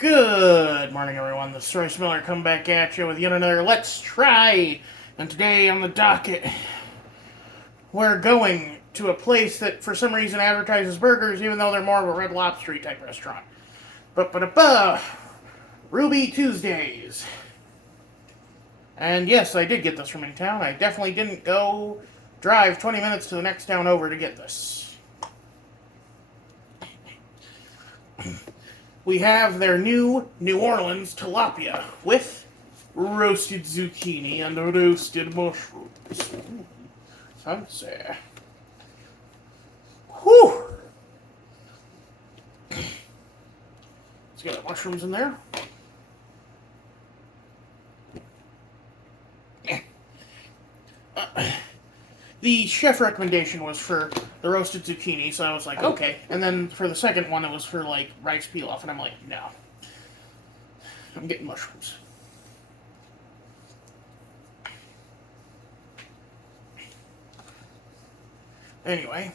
Good morning, everyone. This is Royce Miller coming back at you with yet another Let's Try. And today on the docket, we're going to a place that for some reason advertises burgers, even though they're more of a Red Lobster type restaurant. Ruby Tuesdays. And yes, I did get this from in town. I definitely didn't go drive 20 minutes to the next town over to get this. We have their new New Orleans tilapia with roasted zucchini and roasted mushrooms. Fancy. Whew! Let's get the mushrooms in there. The chef recommendation was for the roasted zucchini, so I was like, okay. And then for the second one, it was for, like, rice pilaf, and I'm like, no. I'm getting mushrooms. Anyway,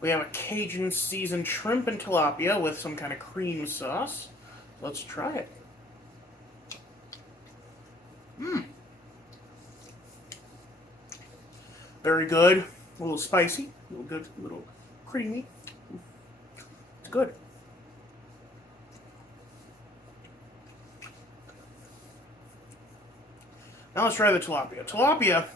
we have a Cajun seasoned shrimp and tilapia with some kind of cream sauce. Let's try it. Very good. A little spicy, a little good, a little creamy. It's good. Now let's try the tilapia. Tilapia,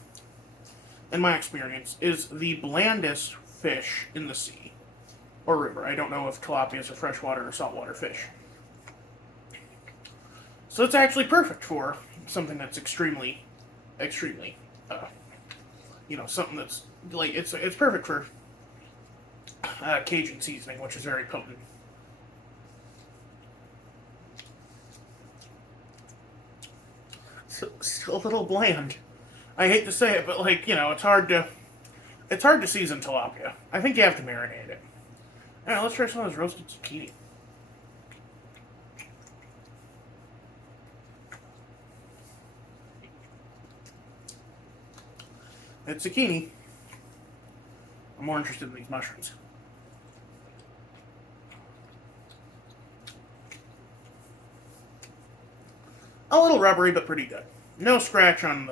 in my experience, is the blandest fish in the sea or river. I don't know if tilapia is a freshwater or saltwater fish. So it's actually perfect for something that's extremely, something that's like it's perfect for Cajun seasoning, which is very potent. It's a little bland. I hate to say it, but it's hard to season tilapia. I think you have to marinate it. Now let's try some of this roasted zucchini. It's zucchini. I'm more interested in these mushrooms. A little rubbery, but pretty good. No scratch on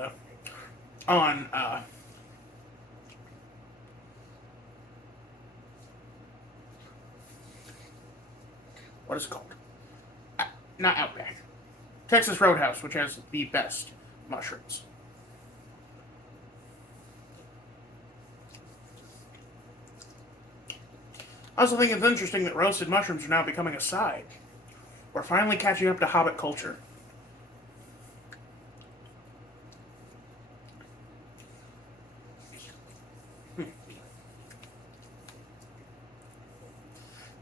what is it called? Not Outback. Texas Roadhouse, which has the best mushrooms. I also think it's interesting that roasted mushrooms are now becoming a side. We're finally catching up to Hobbit culture.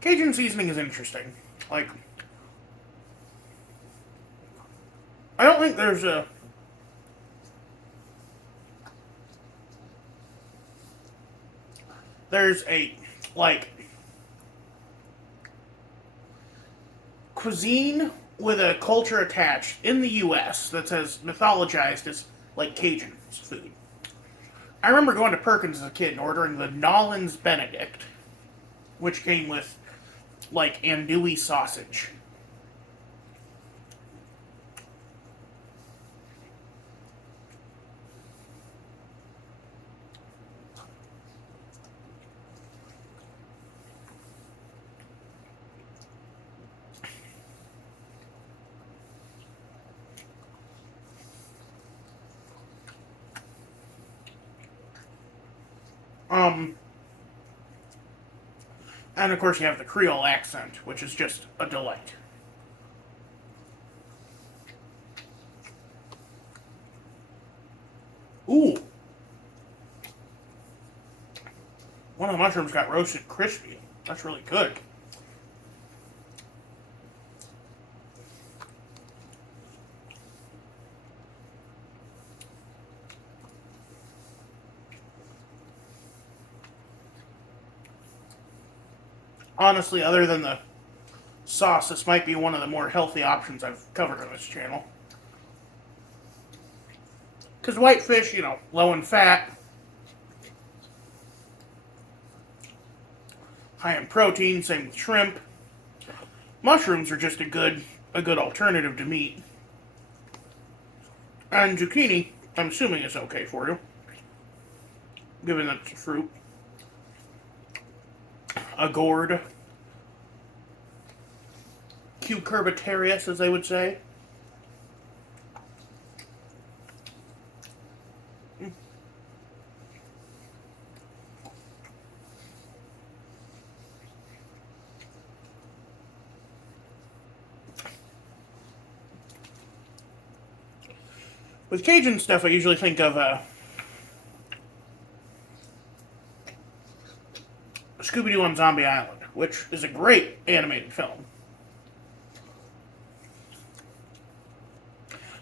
Cajun seasoning is interesting. Like, I don't think there's a like cuisine with a culture attached in the U.S. that's as mythologized as like Cajun food. I remember going to Perkins as a kid and ordering the Nollins Benedict, which came with like andouille sausage. And of course you have the Creole accent, which is just a delight. Ooh. One of the mushrooms got roasted crispy. That's really good. Honestly, other than the sauce, this might be one of the more healthy options I've covered on this channel. Because whitefish, low in fat, high in protein, same with shrimp. mushrooms are just a good alternative to meat. And zucchini, I'm assuming, is okay for you, given that it's a fruit. A gourd. Cucurbitarius, as they would say. With Cajun stuff, I usually think of Scooby-Doo on Zombie Island, which is a great animated film.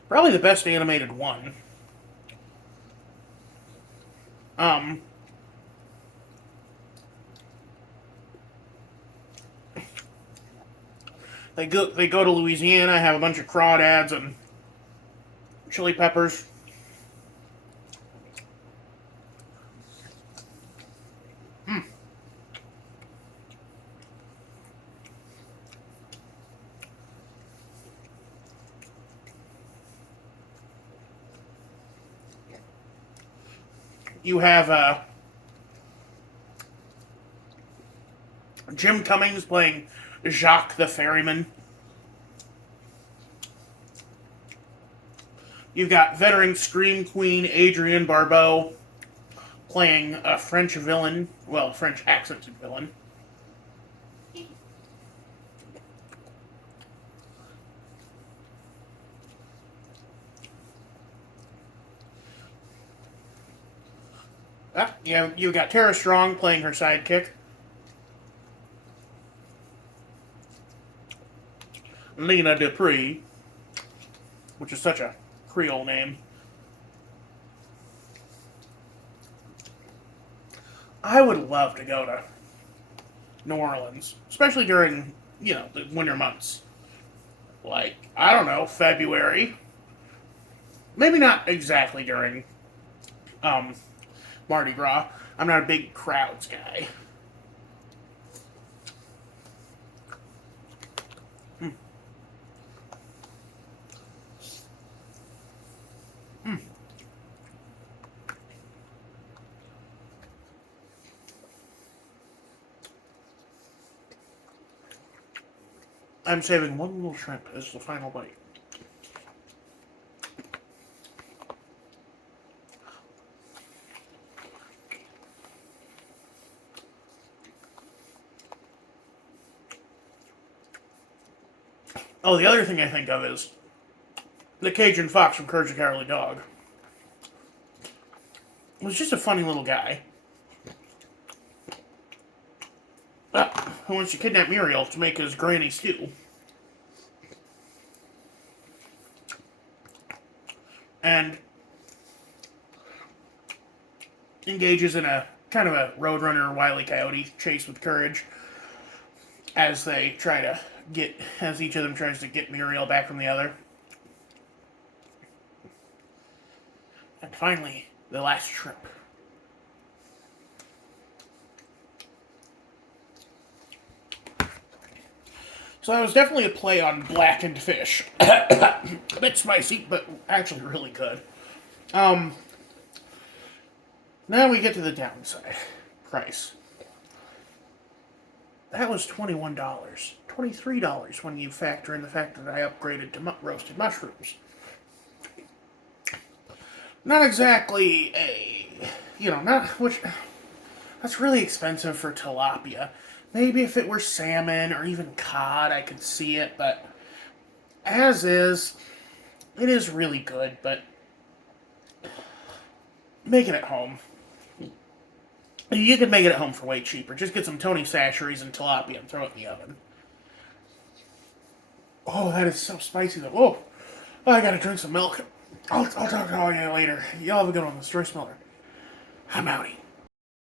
Probably the best animated one. Um, they go to Louisiana, have a bunch of crawdads and chili peppers. You have Jim Cummings playing Jacques the Ferryman. You've got veteran Scream Queen Adrienne Barbeau playing a French villain, well, French accented villain. You got Tara Strong playing her sidekick. Lena Dupree, which is such a Creole name. I would love to go to New Orleans, especially during, the winter months. Like, I don't know, February. Maybe not exactly during Mardi Gras. I'm not a big crowds guy. I'm saving one little shrimp as the final bite. Oh, the other thing I think of is the Cajun Fox from Courage the Cowardly Dog. He was just a funny little guy who wants to kidnap Muriel to make his granny stew. And engages in a kind of a Roadrunner Wile E. Coyote chase with Courage as each of them tries to get Muriel back from the other. And finally, the last shrimp. So that was definitely a play on blackened fish. A bit spicy, but actually really good. Now we get to the downside. Price. That was $21. $23 when you factor in the fact that I upgraded to roasted mushrooms. Not exactly that's really expensive for tilapia. Maybe if it were salmon or even cod, I could see it, but as is, it is really good, but make it at home. You can make it at home for way cheaper. Just get some Tony Chachere's and tilapia and throw it in the oven. Oh, that is so spicy though. Whoa, I gotta drink some milk. I'll talk to all you later. Y'all have a good one. This is Royce. I'm outie.